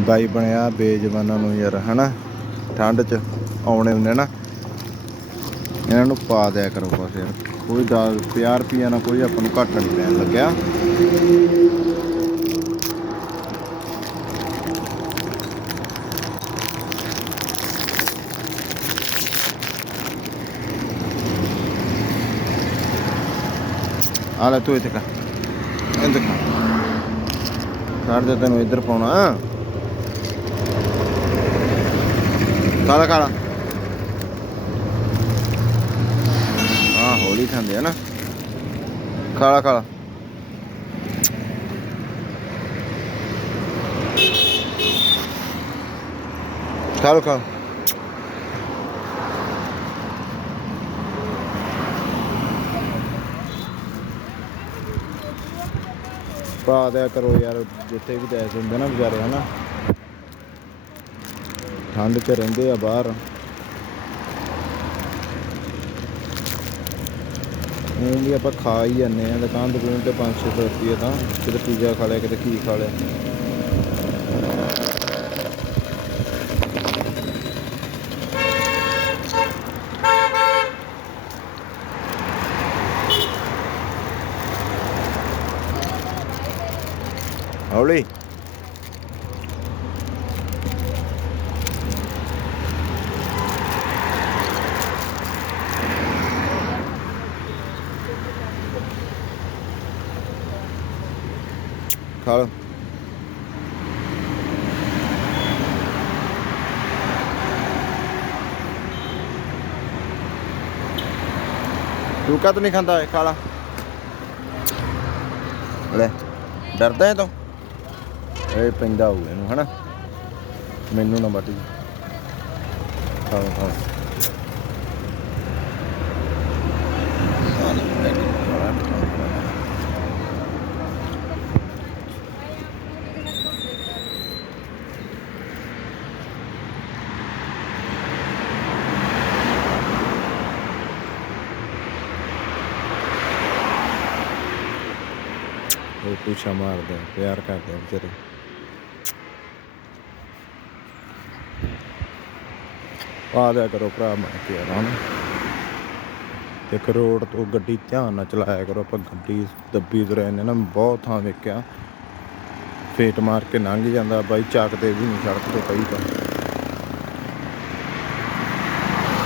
ਬਾਈ ਬਣਿਆ ਬੇਜਵਾਨਾਂ ਨੂੰ ਯਾਰ, ਹਨਾ? ਠੰਡ 'ਚ ਆਉਣੇ ਹੁੰਦੇ ਨਾ। ਇਹਨਾਂ ਨੂੰ ਪਾ ਦਿਆ ਕਰੋ ਬਸ ਯਾਰ। ਕੋਈ 10 50 ਰੁਪਈਆ ਨਾਲ ਕੋਈ ਆਪਾਂ ਨੂੰ ਘੱਟ ਨਹੀਂ ਪੈਣ ਲੱਗਿਆ। ਆ ਲੈ ਤੂੰ ਇੱਥੇ ਕਰ। ਇੱਥੇ ਕਰ। ਦੇ ਤੈਨੂੰ ਇੱਧਰ ਪਾਉਣਾ। ਕਾਲਾ ਕਾਲਾ ਹਾਂ ਹੌਲੀ ਖਾਂਦੇ ਆ ਨਾ। ਕਾਲਾ ਕਾਲਾ ਖਾਲੋ ਖਾਲੋ। ਪਾ ਦਿਆ ਕਰੋ ਯਾਰ ਜਿੱਥੇ ਵੀ ਜਾਇਜ਼ ਹੁੰਦੇ ਨਾ ਵਿਚਾਰੇ ਹਨਾ? ਠੰਡ 'ਚ ਰਹਿੰਦੇ ਆ ਬਾਹਰ। ਉਹ ਵੀ ਆਪਾਂ ਖਾ ਹੀ ਜਾਂਦੇ ਆ ਦੁਕਾਨ ਦੁਕਾਨ ਤੇ 500 ਰੁਪਏ ਤਾਂ ਕਿਤੇ ਪੀਜ਼ਾ ਖਾ ਲਿਆ, ਕਿਤੇ ਕੀ ਖਾ ਲਿਆ। ਹੌਲੀ। ਖਾ ਤੂੰ ਕਦ ਨਹੀਂ ਖਾਂਦਾ ਇਹ ਕਾਲਾ ਲੈ ਡਰਦਾ ਹੈ ਤੂੰ ਇਹ ਪੈਂਦਾ ਹੋਊ ਇਹਨੂੰ ਹਨਾ ਮੈਨੂੰ ਨਾ ਬੱਟੀ ਖਾਓ ਖਾਓ ਉਹ ਪੁੱਛਾ ਮਾਰਦਾ, ਪਿਆਰ ਕਰਦੇ ਆ ਵਿਚਾਰੇ। ਪਾ ਦਿਆ ਕਰੋ ਭਰਾ ਮੈਂ ਕੇ ਆਰਾਮ ਤੇ ਕਰੋੜ ਤੋਂ ਗੱਡੀ ਧਿਆਨ ਨਾਲ ਚਲਾਇਆ ਕਰੋ ਆਪਾਂ, ਗੱਡੀ ਦੱਬੀ ਤੁਰੇ ਨੇ ਨਾ ਬਹੁਤ ਥਾਂ ਵੇਖਿਆ। ਫੇਟ ਮਾਰ ਕੇ ਲੰਘ ਜਾਂਦਾ, ਬਾਈ ਚੱਕਦੇ ਵੀ ਨਹੀਂ ਸੜਕ ਤੋਂ ਪਈ ਤਾਂ